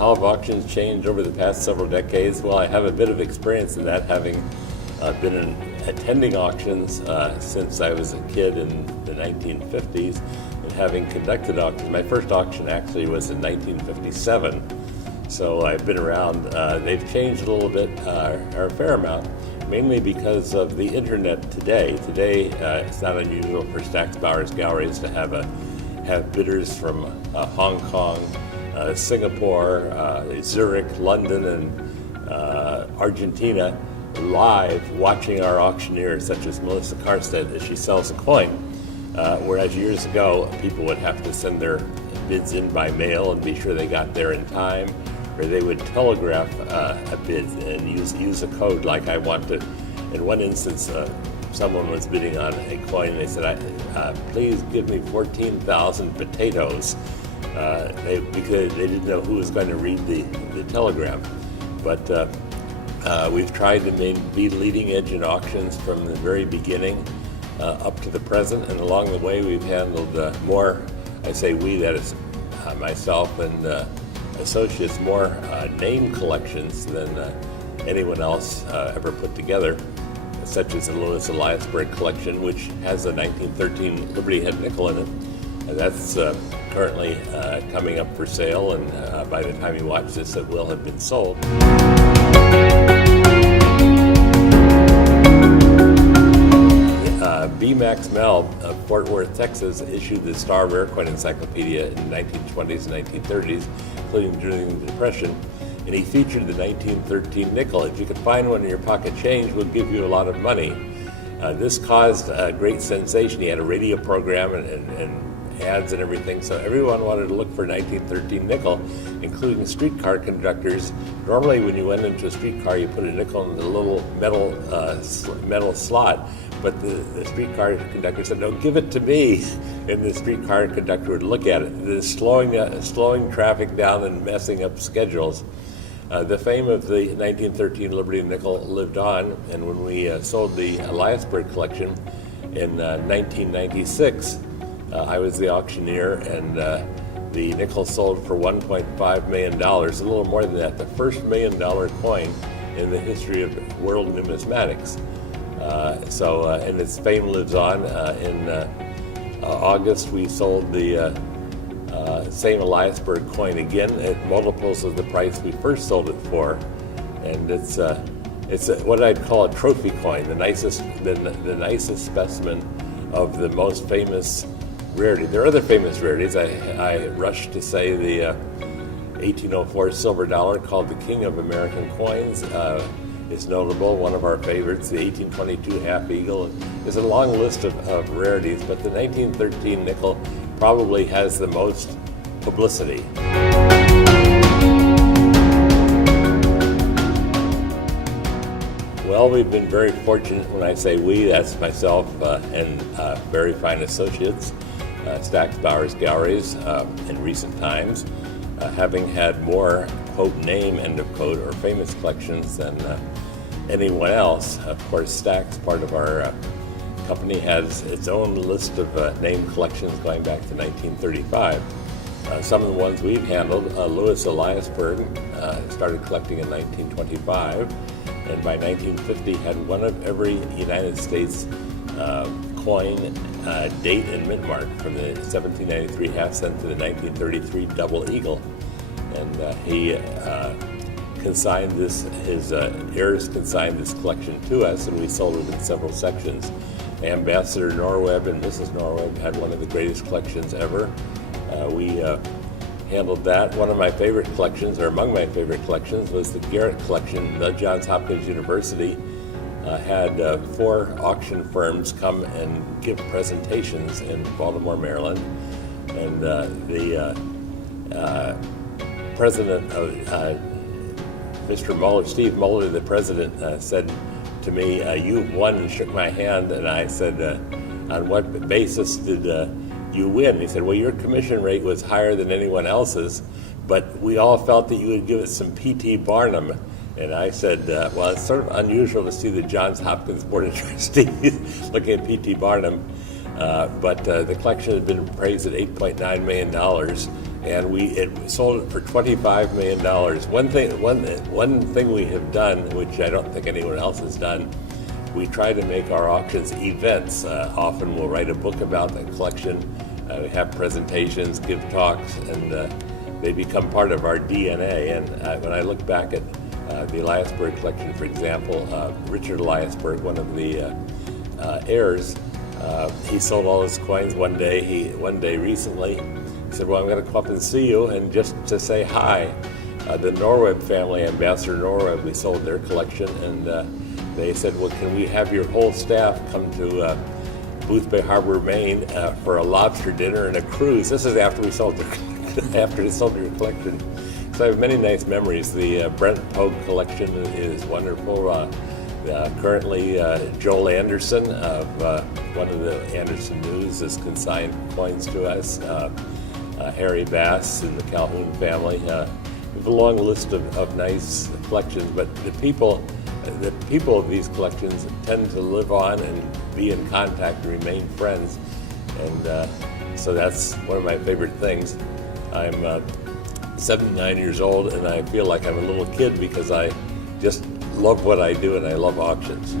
How have auctions changed over the past several decades? Well, I have a bit of experience in that, having been attending auctions since I was a kid in the 1950s, and having conducted auctions. My first auction actually was in 1957, so I've been around. They've changed a little bit, or a fair amount, mainly because of the internet today. Today, it's not unusual for Stack's Bowers Galleries to have bidders from Hong Kong, Singapore, Zurich, London, and Argentina live watching our auctioneers, such as Melissa Karstedt, as she sells a coin. Whereas years ago, people would have to send their bids in by mail and be sure they got there in time, or they would telegraph a bid and use a code like I want to. In one instance, someone was bidding on a coin, and they said, please give me 14,000 potatoes, because they didn't know who was going to read the telegram. But we've tried to be leading edge in auctions from the very beginning up to the present, and along the way we've handled more, I say we, that is myself and associates, more name collections than anyone else ever put together, such as the Louis Eliasberg collection, which has a 1913 Liberty Head nickel in it. And that's currently coming up for sale, and by the time you watch this, it will have been sold. B. Max Mell of Fort Worth, Texas, issued the Star Rare Coin Encyclopedia in the 1920s and 1930s, including during the Depression, and he featured the 1913 nickel. If you could find one in your pocket change, we'll give you a lot of money. This caused a great sensation. He had a radio program and ads and everything, so everyone wanted to look for 1913 nickel, including streetcar conductors. Normally when you went into a streetcar, you put a nickel in the little metal slot, but the streetcar conductor said, no, give it to me, and the streetcar conductor would look at it. This slowing traffic down and messing up schedules. The fame of the 1913 Liberty nickel lived on, and when we sold the Eliasberg collection in 1996, I was the auctioneer, and the nickel sold for $1.5 million, a little more than that, the first $1 million coin in the history of world numismatics. And its fame lives on. In August, we sold the same Eliasberg coin again at multiples of the price we first sold it for, and it's what I'd call a trophy coin, the nicest specimen of the most famous rarity. There are other famous rarities. I rush to say the 1804 silver dollar, called the King of American Coins, is notable, one of our favorites. The 1822 half eagle. There's a long list of rarities, but the 1913 nickel probably has the most publicity. Well, we've been very fortunate. When I say we, that's myself and very fine associates, Stack's Bowers Galleries, in recent times, having had more, quote, name, end of quote, or famous collections than anyone else. Of course, Stack's, part of our company, has its own list of name collections going back to 1935. Some of the ones we've handled, Louis Eliasberg started collecting in 1925, and by 1950 had one of every United States coin, date, and mint mark, from the 1793 half cent to the 1933 double eagle. And he consigned this, his heirs consigned this collection to us, and we sold it in several sections. Ambassador Norweb and Mrs. Norweb had one of the greatest collections ever. We handled that. One of my favorite collections, or among my favorite collections, was the Garrett collection. The Johns Hopkins University had 4 auction firms come and give presentations in Baltimore, Maryland, and the president of Mr. Muller, Steve Muller, the president, said to me, "You've won," and shook my hand, and I said, "On what basis did you win?" He said, "Well, your commission rate was higher than anyone else's, but we all felt that you would give it some P.T. Barnum." And I said, well, it's sort of unusual to see the Johns Hopkins Board of Trustees looking at P.T. Barnum, but the collection had been appraised at $8.9 million and we sold it for $25 million. One thing we have done, which I don't think anyone else has done, we try to make our auctions events. Often we'll write a book about the collection, we have presentations, give talks, and they become part of our DNA. And when I look back at the Eliasberg collection, for example, Richard Eliasberg, one of the heirs, he sold all his coins one day. One day recently, he said, "Well, I'm going to come up and see you, and just to say hi." The Norweb family, Ambassador Norweb, we sold their collection, and they said, "Well, can we have your whole staff come to Booth Bay Harbor, Maine, for a lobster dinner and a cruise?" This is after we sold after we sold your collection. So I have many nice memories. The Brent Pogue collection is wonderful. Currently, Joel Anderson of one of the Anderson News has consigned coins to us. Harry Bass and the Calhoun family. We have a long list of nice collections, but the people of these collections tend to live on and be in contact and remain friends, and so that's one of my favorite things. I'm 79 years old, and I feel like I'm a little kid because I just love what I do, and I love auctions.